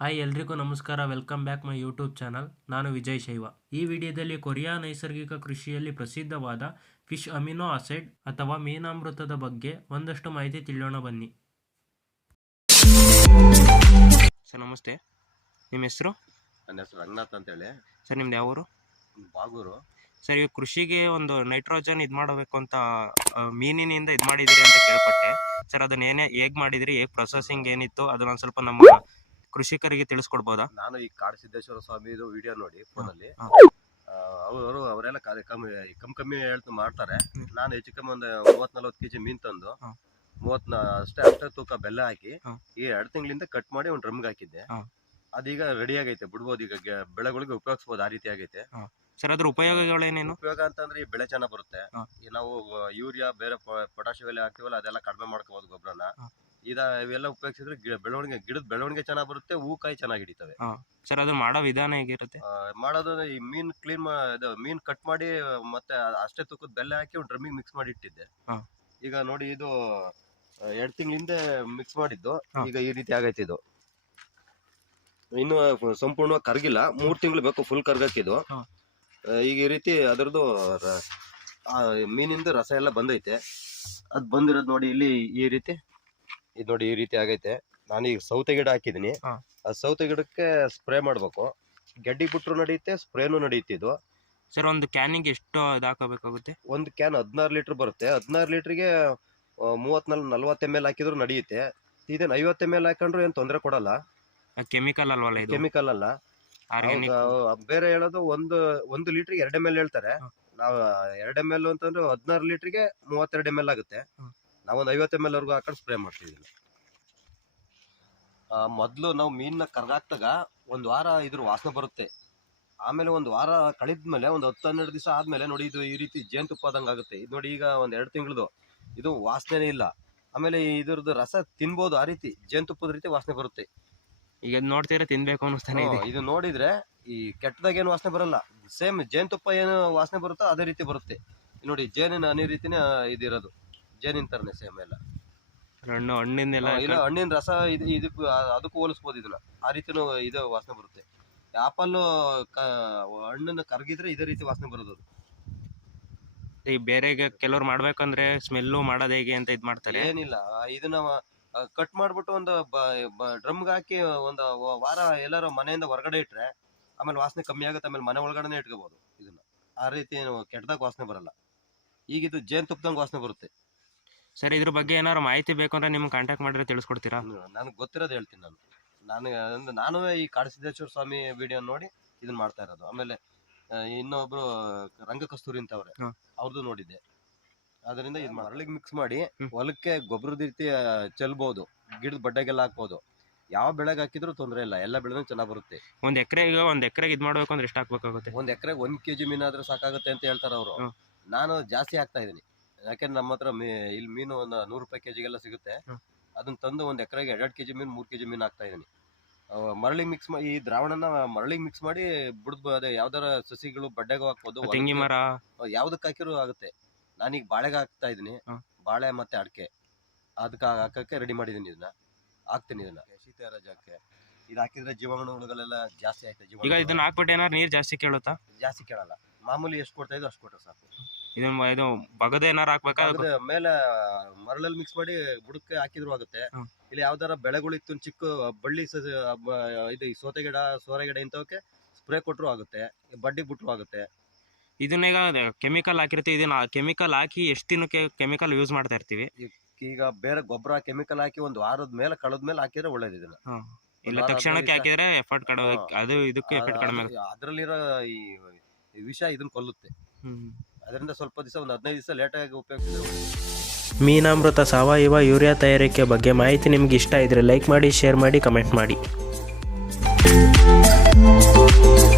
Hi ಎಲ್ರಿಗೂ ನಮಸ್ಕಾರ. Welcome back my YouTube channel. ನಾನು ವಿಜಯ್ ಶೈವ. ಈ ವಿಡಿಯೋದಲ್ಲಿ ಕೊರಿಯಾ ನೈಸರ್ಗಿಕ ಕೃಷಿಯಲ್ಲಿ ಪ್ರಸಿದ್ಧವಾದ ಫಿಶ್ ಅಮಿನೋ ಆಸಿಡ್ ಅಥವಾ ಮೀನಾಮೃತದ ಬಗ್ಗೆ ಒಂದಷ್ಟು ಮಾಹಿತಿ ತಿಳಿಯೋಣ ಬನ್ನಿ. ಸರ್ ನಮಸ್ತೆ, ನಿಮ್ಮ ಹೆಸರು? ನನ್ನ ಹೆಸರು ರಂಗನಾಥ್ ಅಂತೇಳಿ. ಸರ್ ನಿಮ್ದು ಯಾವ ಊರು? ಬಾಗೂರು. ಸರ್ ಈಗ ಕೃಷಿಗೆ ಒಂದು ನೈಟ್ರೋಜನ್ ಇದು ಮಾಡಬೇಕು ಅಂತ ಮೀನಿನಿಂದ ಇದು ಮಾಡಿದಿರಿ ಅಂತ ಕೇಳ್ಪಟ್ಟೆ. ಸರ್ ಅದನ್ನ ಹೇಗೆ ಮಾಡಿದಿರಿ, ಹೇಗೆ ಪ್ರೊಸೆಸಿಂಗ್ ಏನಿತ್ತು ಅದನ್ನ ಸ್ವಲ್ಪ ನಮ್ಮ ಕೃಷಿಕರಿಗೆ ತಿಳಿಸ್ಕೊಡ್ಬೋದಾ? ನಾನು ಈ ಕಾಡಸಿದ್ದೇಶ್ವರ ಸ್ವಾಮಿದು ವಿಡಿಯೋ ನೋಡಿ ಫೋನಲ್ಲಿ ಅವರೆಲ್ಲ ಕಮ್ಮಿ ಹೇಳ್ತಾ ಮಾಡ್ತಾರೆ. ನಾನು ಹೆಚ್ಚು ಕಮ್ಮಿ ಒಂದು 30-40 kg ಮೀನ್ ತಂದು 30 ಅಷ್ಟೇ ತೂಕ ಬೆಲ್ಲ ಹಾಕಿ ಈ 2 ತಿಂಗಳಿಂದ ಕಟ್ ಮಾಡಿ ಒಂದು ಡ್ರಮ್ಗೆ ಹಾಕಿದ್ದೆ. ಅದೀಗ ರೆಡಿ ಆಗೈತೆ, ಬಿಡ್ಬೋದು. ಈಗ ಬೆಳೆಗಳಿಗೆ ಉಪಯೋಗಿಸ್ಬೋದು, ಆ ರೀತಿ ಆಗೈತೆ. ಸರ್ ಅದ್ರ ಉಪಯೋಗಗಳೇನೇನು? ಉಪಯೋಗ ಅಂತಂದ್ರೆ ಈ ಬೆಳೆ ಚೆನ್ನಾಗಿ ಬರುತ್ತೆ. ಈ ನಾವು ಯೂರಿಯಾ ಬೇರೆ ಪೊಟಾಷಿಯಂ ಎಲ್ಲ ಹಾಕ್ತಿವಲ್ಲ, ಅದೆಲ್ಲ ಕಡಿಮೆ ಮಾಡ್ಕೋಬಹುದು ಗೊಬ್ಬರನ. ಇವೆಲ್ಲ ಉಪಯೋಗಿಸಿದ್ರೆ ಗಿಡದ ಬೆಳವಣಿಗೆ ಚೆನ್ನಾಗಿ ಬರುತ್ತೆ, ಹೂಕಾಯಿ ಚೆನ್ನಾಗಿ ಹಿಡಿತವೆ. ಸರ್ ಅದು ಮಾಡೋ ವಿಧಾನ ಹೇಗಿರುತ್ತೆ? ಮಾಡೋದು ಈ ಮೀನ್ ಮೀನ್ ಕಟ್ ಮಾಡಿ ಮತ್ತೆ ಅಷ್ಟೇ ತೂಕದ ಬೆಲ್ಲ ಹಾಕಿ ಒಂದು ಡ್ರಮ್ಮಿಗೆ ಮಿಕ್ಸ್ ಮಾಡಿ ಇಟ್ಟಿದ್ದೆ. ಈಗ ನೋಡಿ, ಇದು 2 ತಿಂಗಳಿಂದ ಮಿಕ್ಸ್ ಮಾಡಿದ್ದು. ಈಗ ಈ ರೀತಿ ಆಗೈತೆ. ಇದು ಇನ್ನು ಸಂಪೂರ್ಣವಾಗಿ ಕರಗಿಲ್ಲ, 3 ತಿಂಗಳು ಬೇಕು ಫುಲ್ ಕರ್ಗಕ್ಕಿದು. ಈಗ ಈ ರೀತಿ ಅದರದ್ದು ಮೀನಿಂದ ರಸ ಎಲ್ಲ ಬಂದೈತೆ. ಅದು ಬಂದಿರೋದು ನೋಡಿ ಇಲ್ಲಿ ಈ ರೀತಿ. ಇದು ನೋಡಿ ಈ ರೀತಿ ಆಗೈತೆ. ನಾನೀಗ ಸೌತೆ ಗಿಡ ಹಾಕಿದೀನಿ. ಆ ಸೌತೆ ಗಿಡಕ್ಕೆ ಸ್ಪ್ರೇ ಮಾಡ್ಬೇಕು. ಗೆಡ್ಡಿ ಬಿಟ್ರು ನಡೆಯುತ್ತೆ, ಸ್ಪ್ರೇನು ನಡೆಯುತ್ತಿದ್ದು. ಸರ್ ಒಂದು ಕ್ಯಾನಿಗೆ ಎಷ್ಟು ಹಾಕಬೇಕಾಗುತ್ತೆ? ಒಂದು ಕ್ಯಾನ್ 16 ಲೀಟರ್ ಬರುತ್ತೆ. 16 ಲೀಟರ್ಗೆ 30-40 ml ಹಾಕಿದ್ರು ನಡೆಯುತ್ತೆ. ಇದನ್ನ 50 ml ಹಾಕೊಂಡ್ರು ಏನು ತೊಂದರೆ ಕೊಡಲ್ಲ. ಕೆಮಿಕಲ್ ಅಲ್ವಲ್ಲ ಇದು? ಕೆಮಿಕಲ್ ಅಲ್ಲ, ಬೇರೆ ಹೇಳೋದು. ಒಂದು ಲೀಟರ್ಗೆ 2 ml ಹೇಳ್ತಾರೆ. ನಾವು 2 ml ಅಂತಂದ್ರೆ 16 ಲೀಟರ್ಗೆ 32 ml ಆಗುತ್ತೆ. ನಾವೊಂದು 50 ml ವರ್ಗು ಹಾಕೊಂಡು ಸ್ಪ್ರೇ ಮಾಡ್ತಿದ್ದೀವಿ. ಮೊದಲು ನಾವು ಮೀನ್ನ ಕರ್ಗಾಕ್ದಾಗ 1 ವಾರ ಇದ್ರ ವಾಸನೆ ಬರುತ್ತೆ. ಆಮೇಲೆ 1 ವಾರ ಕಳಿದ್ಮೇಲೆ ಒಂದು 10-12 ದಿವಸ ಆದ್ಮೇಲೆ ನೋಡಿ, ಇದು ಈ ರೀತಿ ಜೇನುತುಪ್ಪ ಆದಂಗೆ ಆಗುತ್ತೆ. ಇದು ನೋಡಿ, ಈಗ ಒಂದು 2 ತಿಂಗಳದು ಇದು ವಾಸನೆ ಇಲ್ಲ. ಆಮೇಲೆ ಇದ್ರದ್ದು ರಸ ತಿನ್ಬೋದು, ಆ ರೀತಿ ಜೇನುತುಪ್ಪದ ರೀತಿ ವಾಸನೆ ಬರುತ್ತೆ. ಈಗ ನೋಡ್ತೀರಾ, ತಿನ್ಬೇಕು ಅನ್ನಿಸ್ತಾನೆ ಇದೆ. ಇದು ನೋಡಿದ್ರೆ ಈ ಕೆಟ್ಟದಾಗ ಏನು ವಾಸನೆ ಬರಲ್ಲ, ಸೇಮ್ ಜೇನುತುಪ್ಪ ಏನು ವಾಸನೆ ಬರುತ್ತೋ ಅದೇ ರೀತಿ ಬರುತ್ತೆ. ನೋಡಿ, ಜೇನಿನ ಹನಿ ರೀತಿನೇ ಇದಿರೋದು, ಜೇನಿನ ತರನೇ ಸೇಮ್ ಎಲ್ಲ. ಹಣ್ಣಿನ ರಸ ಇದಕ್ಕೂ ಅದಕ್ಕೂ ಹೋಲಿಸ್ಬೋದು ಇದನ್ನ, ಆ ರೀತಿನೂ ಇದು ವಾಸನೆ ಬರುತ್ತೆ. ಆಪಲ್ ಹಣ್ಣನ್ನ ಕರಗಿದ್ರೆ ಇದೇ ರೀತಿ ವಾಸನೆ ಬರೋದು. ಈಗ ಬೇರೆ ಕೆಲವ್ರು ಮಾಡ್ಬೇಕಂದ್ರೆ ಸ್ಮೆಲ್ಲು ಮಾಡೋದು ಹೇಗೆ ಅಂತ ಇದು ಮಾಡ್ತಾರೆ. ಏನಿಲ್ಲ, ಇದನ್ನ ಕಟ್ ಮಾಡ್ಬಿಟ್ಟು ಒಂದು ಡ್ರಮ್ಗೆ ಹಾಕಿ ಒಂದು ವಾರ ಎಲ್ಲಾರು ಮನೆಯಿಂದ ಹೊರಗಡೆ ಇಟ್ರೆ ಆಮೇಲೆ ವಾಸನೆ ಕಮ್ಮಿ ಆಗುತ್ತೆ. ಆಮೇಲೆ ಮನೆ ಒಳಗಡೆ ಇಟ್ಕೋಬಹುದು ಇದನ್ನ. ಆ ರೀತಿ ಕೆಟ್ಟದಾಗ ವಾಸನೆ ಬರಲ್ಲ. ಈಗ ಇದು ಜೇನುತುಪ್ಪದಂಗೆ ವಾಸನೆ ಬರುತ್ತೆ. ಸರ್ ಇದ್ರ ಬಗ್ಗೆ ಏನಾದ್ರು ಮಾಹಿತಿ ಬೇಕು ಅಂದ್ರೆ ನಿಮ್ಗೆ ಕಾಂಟ್ಯಾಕ್ಟ್ ಮಾಡಿದ್ರೆ ತಿಳಿಸ್ಕೊಡ್ತೀರಾ? ನನಗೆ ಗೊತ್ತಿರೋದು ಹೇಳ್ತೀನಿ. ನಾನು ಈ ಕಾಡಸಿದ್ದೇಶ್ವರ ಸ್ವಾಮಿ ವಿಡಿಯೋ ನೋಡಿ ಇದನ್ನ ಮಾಡ್ತಾ ಇರೋದು. ಆಮೇಲೆ ಇನ್ನೊಬ್ರು ರಂಗಕಸ್ತೂರಿ ಅಂತ ಅವ್ರೆ, ಅವ್ರದ್ದು ನೋಡಿದ್ದೆ. ಅದರಿಂದ ಇದು ಮರಳಿಗೆ ಮಿಕ್ಸ್ ಮಾಡಿ ಹೊಲಕ್ಕೆ ಗೊಬ್ಬರದ ರೀತಿ ಚೆಲ್ಬಹುದು, ಗಿಡದ ಬಡ್ಡೆಗೆಲ್ಲ ಹಾಕ್ಬೋದು. ಯಾವ ಬೆಳೆಗೆ ಹಾಕಿದ್ರು ತೊಂದರೆ ಇಲ್ಲ, ಎಲ್ಲ ಬೆಳೆನೂ ಚೆನ್ನಾಗಿ ಬರುತ್ತೆ. ಒಂದ್ ಎಕರೆಗೆ ಇದು ಮಾಡ್ಬೇಕು ಅಂದ್ರೆ ಎಷ್ಟು ಹಾಕ್ಬೇಕಾಗುತ್ತೆ? 1 ಎಕರೆಗೆ 1 kg ಮೀನಾದ್ರೂ ಸಾಕಾಗುತ್ತೆ ಅಂತ ಹೇಳ್ತಾರೆ ಅವರು. ನಾನು ಜಾಸ್ತಿ ಹಾಕ್ತಾ ಇದೀನಿ, ಯಾಕೆಂದ್ರೆ ನಮ್ಮ ಹತ್ರ ಇಲ್ಲಿ ಮೀನು ಒಂದು 100 ರೂಪಾಯಿ kg ಸಿಗುತ್ತೆ. ಅದನ್ನ ತಂದು 1 ಎಕರೆಗೆ 2 kg ಮೀನು 3 kg ಮೀನು ಹಾಕ್ತಾ ಇದೀನಿ. ಮರಳಿಗೆ ಮಿಕ್ಸ್ ಮಾಡಿ, ಈ ದ್ರಾವಣನ ಮರಳಿಗೆ ಮಿಕ್ಸ್ ಮಾಡಿ ಬಿಡ್ಬೋದು. ಅದೇ ಯಾವ್ದಾರ ಸಸಿಗಳು ಬಡ್ಡೆಗೂ ಹಾಕ್ಬೋದು, ತೆಂಗಿ ಮರ ಯಾವ್ದಕ್ಕೆ ಹಾಕಿರೂ ಆಗುತ್ತೆ. ನಾನೀಗ ಬಾಳೆಗೆ ಹಾಕ್ತಾ ಇದೀನಿ, ಬಾಳೆ ಮತ್ತೆ ಅಡಿಕೆ, ಅದಕ್ಕೆ ಹಾಕಕ್ಕೆ ರೆಡಿ ಮಾಡಿದೀನಿ. ಇದನ್ನ ಹಾಕ್ತೀನಿ, ಇದನ್ನ ಶೀತ ಜಾಗಕ್ಕೆ. ಇದು ಹಾಕಿದ್ರೆ ಜೀವಾಣುಗಳೆಲ್ಲ ಜಾಸ್ತಿ ಆಯ್ತದೆ. ಈಗ ಇದನ್ನ ಹಾಕ್ಬಿಟ್ಟು ಏನಾದ್ರು ನೀರ್ ಜಾಸ್ತಿ ಕೇಳುತ್ತಾ? ಜಾಸ್ತಿ ಕೇಳಲ್ಲ, ಮಾಮೂಲಿ ಎಷ್ಟು ಕೊಡ್ತಾ ಇದ್ದು ಅಷ್ಟು ಕೊಟ್ಟರೆ ಸಾಕು. ಇದು ಬಗದ ಏನಾರು ಹಾಕ್ಬೇಕಾ? ಮೇಲೆ ಮರಳಲ್ಲಿ ಮಿಕ್ಸ್ ಮಾಡಿ ಬುಡಕ್ಕೆ ಹಾಕಿದ್ರು ಆಗುತ್ತೆ. ಇಲ್ಲಿ ಯಾವ್ದಾರ ಬೆಳೆಗಳಿತ್ತು, ಚಿಕ್ಕ ಬಳ್ಳಿ ಇದು ಸೋತೆ ಗಿಡ, ಸೋರೆ ಗಿಡ ಇಂಥವಕ್ಕೆ ಸ್ಪ್ರೇ ಕೊಟ್ಟರು ಆಗುತ್ತೆ, ಬಡ್ಡಿ ಬಿಟ್ರು ಆಗುತ್ತೆ. ಇದನ್ನ ಕೆಮಿಕಲ್ ಹಾಕಿರ್ತೀವಿ. ಇದನ್ನ ಕೆಮಿಕಲ್ ಹಾಕಿ ಎಷ್ಟು ದಿನಕ್ಕೆ ಕೆಮಿಕಲ್ ಯೂಸ್ ಮಾಡ್ತಾ ಇರ್ತೀವಿ? ಈಗ ಬೇರೆ ಗೊಬ್ಬರ ಕೆಮಿಕಲ್ ಹಾಕಿ 1 ವಾರದ ಮೇಲೆ ಕಳೆದ್ಮೇಲೆ ಹಾಕಿದ್ರೆ ಒಳ್ಳೇದು. ಇದನ್ನ ಇಲ್ಲ ತಕ್ಷಣಕ್ಕೆ ಹಾಕಿದ್ರೆ ಎಫರ್ಟ್ ಕಡಿಮೆ, ಅದು ಇದಕ್ಕೂ ಎಫರ್ಟ್ ಕಡಿಮೆ. ಅದ್ರಲ್ಲಿರೋ ಈ ವಿಷ ಇದನ್ನ ಕೊಲ್ಲುತ್ತೆ. ಅದರಿಂದ ಸ್ವಲ್ಪ ದಿವಸ, ಒಂದು 15 ದಿವಸ ಲೇಟಾಗಿ ಉಪಯೋಗಿಸಿದ್ರೆ. ಮೀನಾಮೃತ ಸಾವಯವ ಯೂರಿಯಾ ತಯಾರಿಕೆ ಬಗ್ಗೆ ಮಾಹಿತಿ ನಿಮ್ಗೆ ಇಷ್ಟ ಇದ್ರೆ ಲೈಕ್ ಮಾಡಿ, ಶೇರ್ ಮಾಡಿ, ಕಮೆಂಟ್ ಮಾಡಿ.